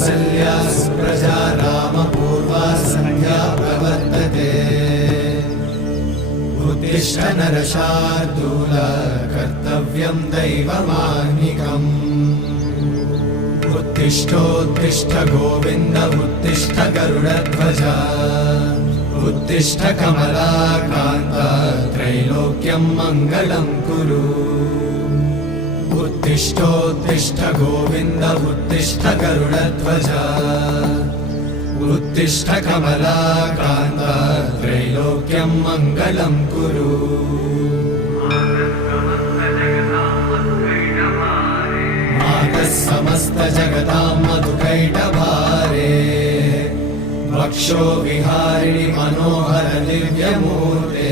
कौसल्या सुप्रजा रामपूर्वा सन्ध्या प्रवर्तते उत्तिष्ठ नरशार्दूल कर्तव्यं दैवमाह्निकम् उत्तिष्ठोत्तिष्ठ गोविन्द उत्तिष्ठ गरुडध्वज उत्तिष्ठ कमलाकान्त त्रैलोक्यं मङ्गलं कुरु उत्तिष्ठोत्तिष्ठ गोविन्द उत्तिष्ठ गरुडध्वज उत्तिष्ठ कमलाकान्त त्रैलोक्यं मङ्गलं कुरु मातः समस्त जगतां मधुकैटभारे वक्षो विहारिणि मनोहर दिव्यमूर्ते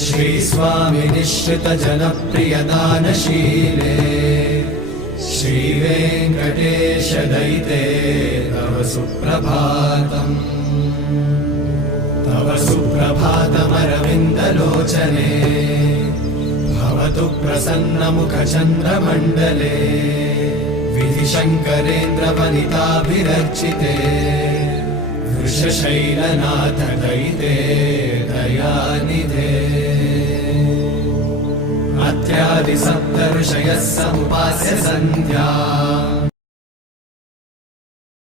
श्रीस्वामि निश्चित जनप्रिय दानशीले श्रीवेङ्कटेश दयिते तव सुप्रभातम् तव सुप्रभातमरविन्दलोचने भवतु प्रसन्नमुखचन्द्रमण्डले विधिशङ्करेन्द्रवनिताभिरर्चिते वृषशैलनाथ दयिते दयानिधे अत्यादि सप्त ऋषयः समुपास्य सन्ध्या